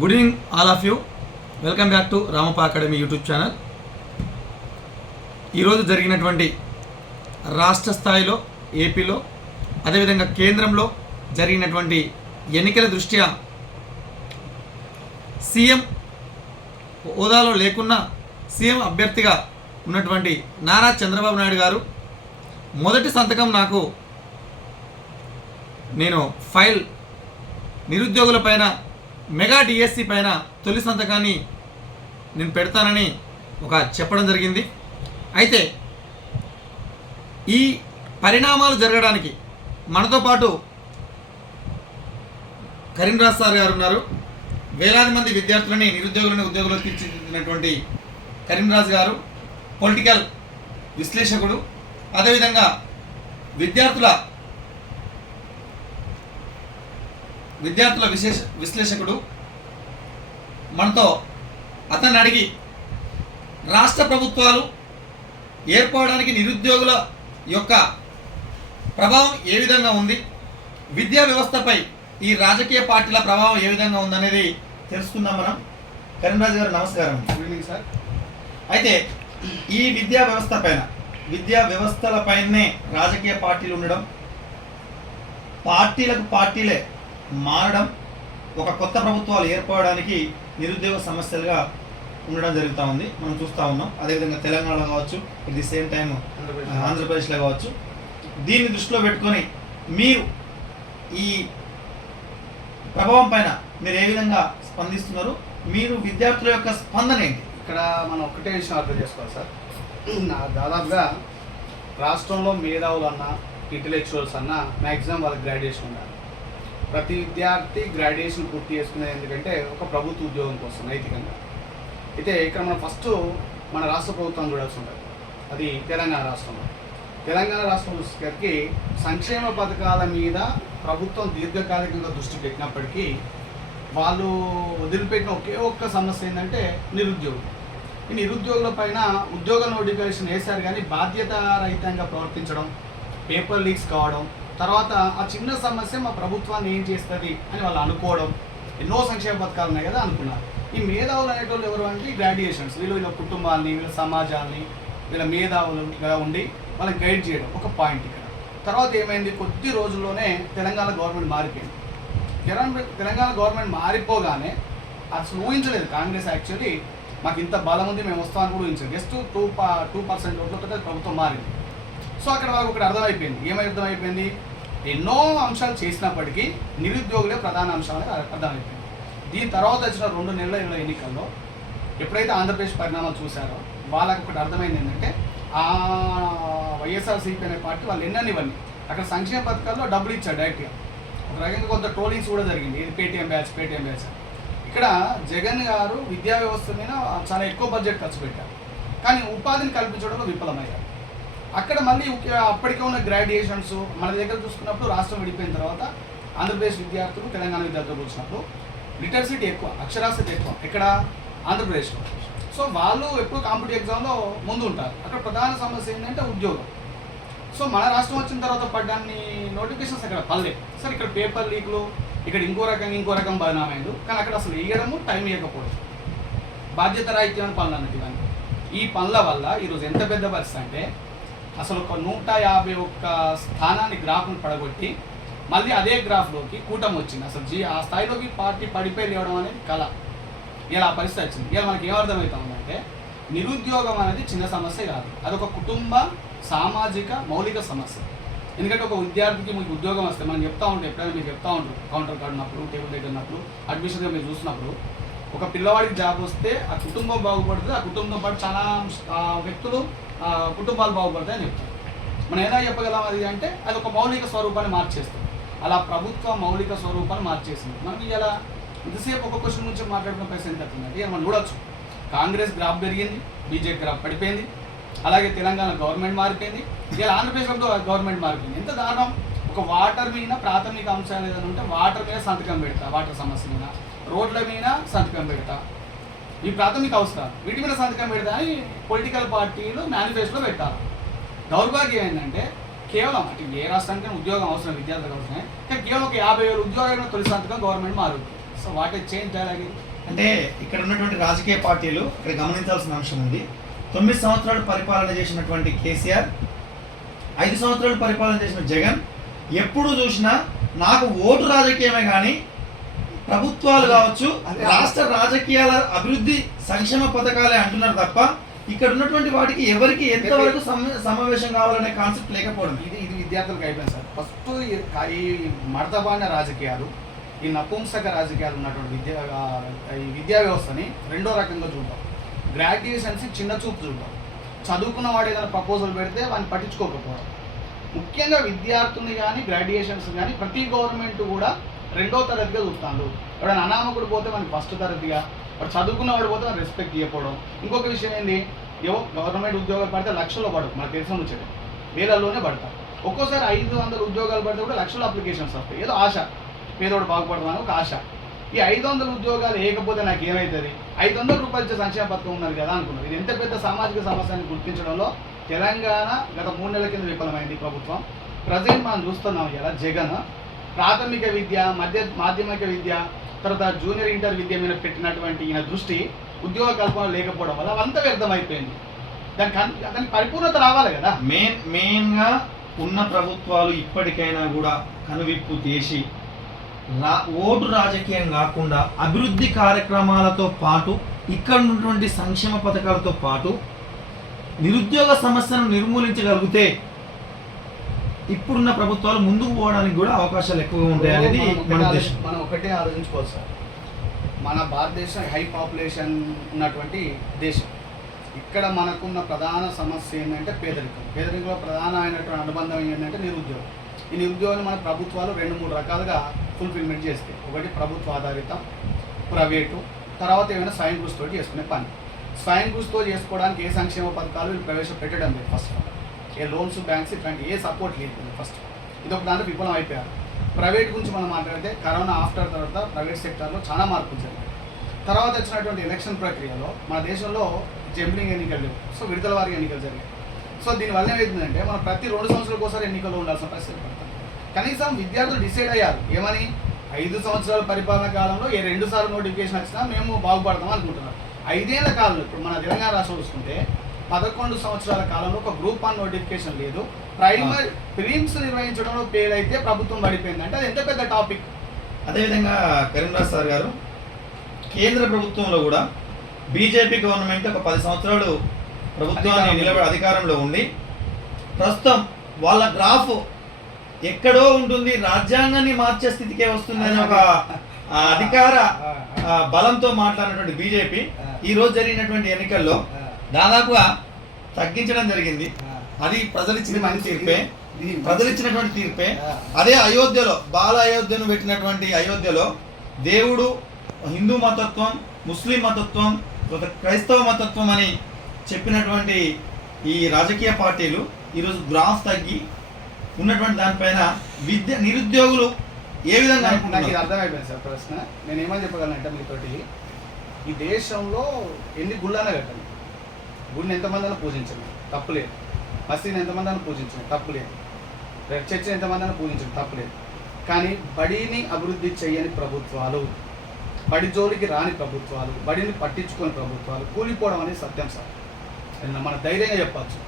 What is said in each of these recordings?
Good evening all of you. Welcome back to Ramappa academy YouTube channel. ఈరోజు జరిగినటువంటి రాష్ట్ర స్థాయిలో ఏపీలో అదేవిధంగా కేంద్రంలో జరిగినటువంటి ఎన్నికల దృష్ట్యా సీఎం హోదాలో లేకున్నా సీఎం అభ్యర్థిగా ఉన్నటువంటి నారా చంద్రబాబు నాయుడు గారు మొదటి సంతకం నేను ఫైల్ నిరుద్యోగుల పైన మెగా డిఎస్సి పైన తొలి సంతకాన్ని నేను పెడతానని చెప్పడం జరిగింది. అయితే ఈ పరిణామాలు జరగడానికి మనతో పాటు కరీంరాజ్ సార్ గారు ఉన్నారు. వేలాది మంది విద్యార్థులని నిరుద్యోగులను ఉద్యోగులు తీర్చిదిద్దినటువంటి కరీంరాజ్ గారు పొలిటికల్ విశ్లేషకుడు, అదేవిధంగా విద్యార్థుల విశ్లేషకుడు. మనతో అతన్ని అడిగి రాష్ట్ర ప్రభుత్వాలు ఏర్పడడానికి నిరుద్యోగుల యొక్క ప్రభావం ఏ విధంగా ఉంది, విద్యా వ్యవస్థపై ఈ రాజకీయ పార్టీల ప్రభావం ఏ విధంగా ఉందనేది తెలుసుకుందాం మనం. కరీంరాజ్ గారు నమస్కారం. Good evening sir. అయితే ఈ విద్యా వ్యవస్థలపైనే రాజకీయ పార్టీలు ఉండడం, పార్టీలే మారడం, ఒక కొత్త ప్రభుత్వాలు ఏర్పడడానికి నిరుద్యోగ సమస్యలుగా ఉండడం జరుగుతూ ఉంది, మనం చూస్తూ ఉన్నాం. అదేవిధంగా తెలంగాణలో కావచ్చు, ఎట్ ది సేమ్ టైం ఆంధ్రప్రదేశ్లో కావచ్చు. దీన్ని దృష్టిలో పెట్టుకొని మీరు ఈ ప్రభావం పైన మీరు ఏ విధంగా స్పందిస్తున్నారు, మీరు విద్యార్థుల యొక్క స్పందన ఏంటి? ఇక్కడ మనం ఒకటే విషయం అర్థం చేసుకోవాలి సార్. దాదాపుగా రాష్ట్రంలో మేధావులు అన్నా ఇంటలెక్చువల్స్ అన్నా మ్యాక్సిమం వాళ్ళకి గ్రాడ్యుయేషన్ ఉండాలి. ప్రతి విద్యార్థి గ్రాడ్యుయేషన్ పూర్తి చేసుకునేది ఎందుకంటే ఒక ప్రభుత్వ ఉద్యోగం కోసం నైతికంగా. అయితే ఇక్కడ మనం ఫస్ట్ మన రాష్ట్ర ప్రభుత్వం చూడాల్సి ఉంటుంది. అది తెలంగాణ రాష్ట్రం గారికి సంక్షేమ పథకాల మీద ప్రభుత్వం దీర్ఘకాలికంగా దృష్టి పెట్టినప్పటికీ వాళ్ళు వదిలిపెట్టిన ఒక్క సమస్య ఏంటంటే నిరుద్యోగం. ఈ నిరుద్యోగుల పైన ఉద్యోగ నోటిఫికేషన్ వేశారు కానీ బాధ్యతారహితంగా ప్రవర్తించడం, పేపర్ లీక్స్ కావడం, తర్వాత ఆ చిన్న సమస్య మా ప్రభుత్వాన్ని ఏం చేస్తుంది అని వాళ్ళు అనుకోవడం. ఎన్నో సంక్షేమ పథకాలు ఉన్నాయి కదా అనుకున్నారు. ఈ మేధావులు అనేటోళ్ళు ఎవరు అంటే గ్రాడ్యుయేషన్స్, వీళ్ళ కుటుంబాలని, వీళ్ళ సమాజాన్ని, వీళ్ళ మేధావులుగా ఉండి వాళ్ళకి గైడ్ చేయడం ఒక పాయింట్ ఇక్కడ. తర్వాత ఏమైంది, కొద్ది రోజుల్లోనే తెలంగాణ గవర్నమెంట్ మారిపోయింది. తెలంగాణ గవర్నమెంట్ మారిపోగానే అసలు ఊహించలేదు కాంగ్రెస్ యాక్చువల్లీ మాకు ఇంత బలం ఉంది మేము వస్తామని కూడా ఊహించలేదు. జస్ట్ 2% ఓట్లతో ప్రభుత్వం మారింది. సో అక్కడ వాళ్ళకి ఒకటి అర్థమైపోయింది, ఎన్నో అంశాలు చేసినప్పటికీ నిరుద్యోగులే ప్రధాన అంశాలు అర్థమైపోయింది. దీని తర్వాత వచ్చిన 2 నెలల ఎన్నికల్లో ఎప్పుడైతే ఆంధ్రప్రదేశ్ పరిణామాలు చూశారో వాళ్ళకి ఒకటి అర్థమైంది ఏంటంటే ఆ వైఎస్ఆర్సీపీ అనే పార్టీ వాళ్ళు ఎన్ననివ్వండి అక్కడ సంక్షేమ పథకాల్లో డబ్బులు ఇచ్చారు డైరెక్ట్గా. ఒక రకంగా కొంత ట్రోలింగ్స్ కూడా జరిగింది, ఇది పేటీఎం బ్యాచ్. ఇక్కడ జగన్ గారు విద్యా వ్యవస్థ మీద చాలా ఎక్కువ బడ్జెట్ ఖర్చు పెట్టారు, కానీ ఉపాధిని కల్పించడంలో విఫలమయ్యారు. అక్కడ మళ్ళీ అప్పటికే ఉన్న గ్రాడ్యుయేషన్స్ మన దగ్గర చూసుకున్నప్పుడు రాష్ట్రం విడిపోయిన తర్వాత ఆంధ్రప్రదేశ్ విద్యార్థులు తెలంగాణ విద్యార్థులు వచ్చినప్పుడు లిటరసిటీ ఎక్కువ, అక్షరాస్యత ఎక్కువ ఇక్కడ ఆంధ్రప్రదేశ్లో. సో వాళ్ళు ఎప్పుడు కాంపిటేటివ్ ఎగ్జామ్లో ముందు ఉంటారు. అక్కడ ప్రధాన సమస్య ఏంటంటే ఉద్యోగం. సో మన రాష్ట్రం వచ్చిన తర్వాత పడ్డాన్ని నోటిఫికేషన్స్ అక్కడ పర్లేదు సార్. ఇక్కడ పేపర్ లీక్లు, ఇక్కడ ఇంకో రకం బదనామైంది, కానీ అక్కడ అసలు వేయడము టైం ఇవ్వకపోవడం, బాధ్యత రాహిత్యమైన పనులు అన్నట్టు. కానీ ఈ పనుల వల్ల ఈరోజు ఎంత పెద్ద పరిస్థితి అంటే అసలు ఒక 151 స్థానాన్ని గ్రాఫ్ను పడగొట్టి మళ్ళీ అదే గ్రాఫ్లోకి కూటమి వచ్చింది. అసలు ఆ స్థాయిలోకి పార్టీ పడిపోయి లేవడం అనేది కళ. ఇలా పరిస్థితి వచ్చింది. ఇలా మనకి ఏమర్థమవుతుందంటే నిరుద్యోగం అనేది చిన్న సమస్య కాదు, అదొక కుటుంబ సామాజిక మౌలిక సమస్య. ఎందుకంటే ఒక విద్యార్థికి మీకు ఉద్యోగం వస్తే మనం చెప్తా ఉంటాం, ఎప్పుడైనా మీరు చెప్తా ఉంటారు కౌంటర్ కార్డు ఉన్నప్పుడు, టేబుల్ దగ్గర ఉన్నప్పుడు, అడ్మిషన్గా మీరు చూసినప్పుడు ఒక పిల్లవాడికి జాబ్ వస్తే ఆ కుటుంబం బాగుపడుతుంది, ఆ కుటుంబంతో పాటు చాలా వ్యక్తులు కుటుంబాలు బాగుపడతాయి అని చెప్తారు. మనం ఎలా చెప్పగలం అది అంటే అది ఒక మౌలిక స్వరూపాన్ని మార్చేస్తాం. అలా ప్రభుత్వ మౌలిక స్వరూపాన్ని మార్చేసింది. మనం ఇలా ఇంతసేపు ఒక క్వశ్చన్ నుంచి మాట్లాడుకున్న ప్రశ్న ఎంత అవుతుందంటే మనం చూడొచ్చు, కాంగ్రెస్ గ్రాఫ్ పెరిగింది, బీజేపీ గ్రాఫ్ పడిపోయింది, అలాగే తెలంగాణ గవర్నమెంట్ మారిపోయింది, ఇలా ఆంధ్రప్రదేశ్లో గవర్నమెంట్ మారిపోయింది. ఎంత దారుణం. ఒక వాటర్ మీద ప్రాథమిక అంశాలు ఏదైనా ఉంటే వాటర్ మీద సంతకం పెడతా, వాటర్ సమస్య మీద, రోడ్ల మీద సంతకం పెడతా, ఈ ప్రాథమిక అవసరాలు వీటి మీద సంతకం పెడతా అని పొలిటికల్ పార్టీలు మేనిఫెస్టోలో పెట్టారు. దౌర్భాగ్యం ఏంటంటే కేవలం అంటే ఏ రాష్ట్రానికి ఉద్యోగం అవసరం, విద్యార్థులకు అవసరమే, కానీ కేవలం ఒక 50,000 ఉద్యోగాలను తొలి సంతకం గవర్నమెంట్ మారుతుంది. సో వాట్ ఏ చేంజ్ అలాగే. అంటే ఇక్కడ ఉన్నటువంటి రాజకీయ పార్టీలు ఇక్కడ గమనించాల్సిన అంశం ఉంది. 9 సంవత్సరాలు పరిపాలన చేసినటువంటి కేసీఆర్, 5 సంవత్సరాలు పరిపాలన చేసిన జగన్ ఎప్పుడు చూసినా నాకు ఓటు రాజకీయమే కానీ ప్రభుత్వాలు కావచ్చు రాష్ట్ర రాజకీయాల అభివృద్ధి సంక్షేమ పథకాలే అంటున్నారు తప్ప ఇక్కడ ఉన్నటువంటి వాటికి ఎవరికి ఎంతవరకు సమావేశం కావాలనే కాన్సెప్ట్ లేకపోవడం. ఇది విద్యార్థులకు అయిపోయింది సార్. ఫస్ట్ ఈ మడతబాడిన రాజకీయాలు, ఈ నపుంసక రాజకీయాలు ఉన్నటువంటి ఈ విద్యా వ్యవస్థని రెండో రకంగా చూద్దాం. గ్రాడ్యుయేషన్స్ చిన్న చూపు చూద్దాం. చదువుకున్న వాడు ఏదైనా ప్రపోజల్ పెడితే వాడిని పట్టించుకోకపోవడం. ముఖ్యంగా విద్యార్థుల్ని కానీ గ్రాడ్యుయేషన్స్ కానీ ప్రతి గవర్నమెంట్ కూడా రెండో తరగతిగా చూస్తాడు. ఎవడైనా అనామకుడు పోతే మనకి ఫస్ట్ తరగతిగా, వాడు చదువుకున్నవాడు పోతే మనం రెస్పెక్ట్ ఇవ్వకపోవడం. ఇంకొక విషయం ఏంటి, గవర్నమెంట్ ఉద్యోగాలు పడితే లక్షల్లో పడవు, మనకు తెలిసిన వచ్చేది వేలల్లోనే పడతారు. ఒక్కోసారి 500 ఉద్యోగాలు పడితే కూడా లక్షల అప్లికేషన్స్ వస్తాయి. ఏదో ఆశ, పేదోడు బాగుపడతామని ఒక ఆశ. ఈ 500 ఉద్యోగాలు వేయకపోతే నాకు ఏమవుతుంది, 500 రూపాయలు ఇచ్చే సంక్షేమ పథకం ఉన్నది కదా అనుకున్నారు. ఇది ఎంత పెద్ద సామాజిక సమస్యని గుర్తించడంలో తెలంగాణ గత 3 నెలల కింద విఫలమైంది ప్రభుత్వం. ప్రజెంట్ మనం చూస్తున్నాం ఇలా జగన్ ప్రాథమిక విద్య, మాధ్యమిక విద్య, తర్వాత జూనియర్ ఇంటర్ విద్య మీద పెట్టినటువంటి ఈయన దృష్టి ఉద్యోగ కల్పన లేకపోవడం వల్ల అంతా వ్యర్థమైపోయింది. దానికి పరిపూర్ణత రావాలి కదా. మెయిన్గా ఉన్న ప్రభుత్వాలు ఇప్పటికైనా కూడా కనువిప్పు చేసి ఓటు రాజకీయం కాకుండా అభివృద్ధి కార్యక్రమాలతో పాటు ఇక్కడ ఉన్నటువంటి సంక్షేమ పథకాలతో పాటు నిరుద్యోగ సమస్యను నిర్మూలించగలిగితే ఇప్పుడున్న ప్రభుత్వాలు ముందుకు పోవడానికి కూడా అవకాశాలు ఎక్కువగా ఉంటాయి అనేది మన ఉద్దేశం. మనం ఒకటే ఆలోచించుకోవచ్చు సార్, మన భారతదేశం హై పాపులేషన్ ఉన్నటువంటి దేశం. ఇక్కడ మనకున్న ప్రధాన సమస్య ఏంటంటే పేదరికం. పేదరికంలో ప్రధానమైనటువంటి అనుబంధం ఏంటంటే నిరుద్యోగం. ఈ నిరుద్యోగాన్ని మన ప్రభుత్వాలు 2-3 రకాలుగా ఫుల్ఫిల్మెంట్ చేస్తాయి. ఒకటి ప్రభుత్వ ఆధారితం, ప్రైవేటు, తర్వాత ఏమైనా స్వయం కృషితో చేసుకునే పని. స్వయం కృషితో చేసుకోవడానికి ఏ సంక్షేమ పథకాలు వీళ్ళు ప్రవేశపెట్టడం లేదు. ఫస్ట్ ఏ లోన్స్, బ్యాంక్స్ ఇట్లాంటి ఏ సపోర్ట్ లేదు. ఫస్ట్ ఇది ఒక దాంట్లో విఫలం అయిపోయారు. ప్రైవేట్ గురించి మనం మాట్లాడితే కరోనా ఆఫ్టర్ తర్వాత ప్రైవేట్ సెక్టార్లో చాలా మార్పులు జరిగాయి. తర్వాత వచ్చినటువంటి ఎలక్షన్ ప్రక్రియలో మన దేశంలో జంబ్లింగ్ ఎన్నికలు లేవు. సో విడతల వారి ఎన్నికలు జరిగాయి. సో దీనివల్ల ఏమవుతుందంటే మనం ప్రతి 2 సంవత్సరాల ఒకసారి ఎన్నికల్లో ఉండాల్సిన పరిస్థితి పడతాం. కనీసం విద్యార్థులు డిసైడ్ అయ్యారు ఏమని, 5 సంవత్సరాల పరిపాలన కాలంలో 2 సార్లు నోటిఫికేషన్ వచ్చినా మేము బాగుపడతాం అనుకుంటున్నారు. 5 ఏళ్ల కాలంలో ఇప్పుడు మన తెలంగాణ రాష్ట్రం చూసుకుంటే 11 సంవత్సరాల కాలంలో ఒక గ్రూప్ 1 నోటిఫికేషన్ లేదు. ప్రైమరీ ప్రిలిమ్స్ నిర్వహించడంలో ఫెయిల్ అయితే ప్రభుత్వం పడిపోయింది అంటే అది ఎంత పెద్ద టాపిక్. అదేవిధంగా కరీంరాజ్ సార్ గారు, కేంద్ర ప్రభుత్వంలో కూడా బీజేపీ గవర్నమెంట్ ఒక 10 సంవత్సరాలు ప్రభుత్వాన్ని అధికారంలో ఉండి ప్రస్తుతం వాళ్ళ గ్రాఫ్ ఎక్కడో ఉంటుంది, రాజ్యాంగాన్ని మార్చే స్థితికే వస్తుంది అనే ఒక అధికార బలంతో మాట్లాడినటువంటి బీజేపీ ఈ రోజు జరిగినటువంటి ఎన్నికల్లో దాదాపుగా తగ్గించడం జరిగింది. అది ప్రజలు ఇచ్చినటువంటి తీర్పే. అదే అయోధ్యలో బాల అయోధ్యను పెట్టినటువంటి అయోధ్యలో దేవుడు హిందూ మతత్వం, ముస్లిం మతత్వం, క్రైస్తవ మతత్వం అని చెప్పినటువంటి ఈ రాజకీయ పార్టీలు ఈరోజు గ్రాఫ్ తగ్గి ఉన్నటువంటి దానిపైన నిరుద్యోగులు ఏ విధంగా నాకు ఇది అర్థమైపోయింది సార్ ప్రశ్న. నేను ఏమని చెప్పగలనంటే మీతోటి, ఈ దేశంలో ఎన్ని గుళ్ళైనా కట్టండి, గుడిని ఎంతమందిని పూజించండి తప్పులేదు, మసీదుని ఎంతమందిని పూజించండి తప్పులేదు, చర్చిని ఎంతమందిని పూజించండి తప్పులేదు. కానీ బడిని అభివృద్ధి చేయని ప్రభుత్వాలు, బడి జోలికి రాని ప్రభుత్వాలు, బడిని పట్టించుకొని ప్రభుత్వాలు కూలిపోవడం అనేది సత్యం సార్. మన ధైర్యంగా చెప్పచ్చు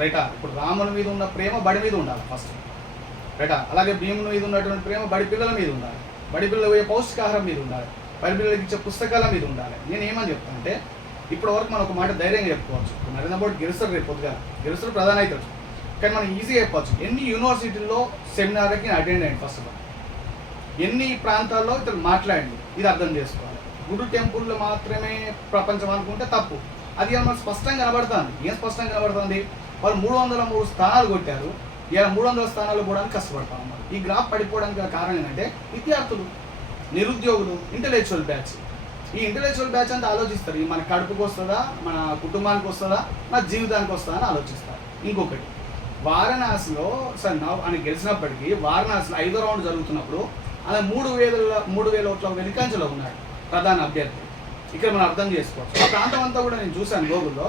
రైటా. ఇప్పుడు రాముని మీద ఉన్న ప్రేమ బడి మీద ఉండాలి ఫస్ట్ రైటా. అలాగే భీముని మీద ఉన్నటువంటి ప్రేమ బడి పిల్లల మీద ఉండాలి, బడి పిల్లలు పోయే పౌష్టికాహారం మీద ఉండాలి, బడి పిల్లలకి ఇచ్చే పుస్తకాల మీద ఉండాలి. నేను ఏమని చెప్తాను అంటే, ఇప్పటి వరకు మనం ఒక మాట ధైర్యంగా చెప్పుకోవచ్చు, నరేంద్ర మోడీ గెలుస్తారు రేపు పొద్దుగా, గెలుస్తారు ప్రధాని అవుతాడు. కానీ మనం ఈజీగా చెప్పవచ్చు ఎన్ని యూనివర్సిటీల్లో సెమినార్కి అటెండ్ అయ్యండి, ఫస్ట్ ఆఫ్ ఆల్ ఎన్ని ప్రాంతాల్లో ఇతను మాట్లాడండి, ఇది అర్థం చేసుకోవాలి. గుడు టెంపుల్లో మాత్రమే ప్రపంచం అనుకుంటే తప్పు. అది మనకు స్పష్టంగా కనబడుతుంది. ఏం స్పష్టంగా కనబడుతుంది, వాళ్ళు 303 స్థానాలు కొట్టారు, ఇలా 300 స్థానాలు పోవడానికి కష్టపడతా ఉన్నారు. ఈ గ్రాఫ్ పడిపోవడానికి గల కారణం ఏంటంటే విద్యార్థులు, నిరుద్యోగులు, ఇంటలెక్చువల్ బ్యాచ్. ఈ ఇంటలెక్చువల్ బ్యాచ్ అంతా ఆలోచిస్తారు, ఇది మన కడుపుకు వస్తుందా, మన కుటుంబానికి వస్తుందా, మన జీవితానికి వస్తుందా అని ఆలోచిస్తారు. ఇంకొకటి, వారణాసిలో సార్ ఆయన గెలిచినప్పటికీ వారణాసిలో 5వ రౌండ్ జరుగుతున్నప్పుడు ఆయన 3,000 ఓట్ల వెనుకంజలో ఉన్నాడు ప్రధాన అభ్యర్థి. ఇక్కడ మనం అర్థం చేసుకోవచ్చు. ఆ ప్రాంతం అంతా కూడా నేను చూశాను గూగుల్లో.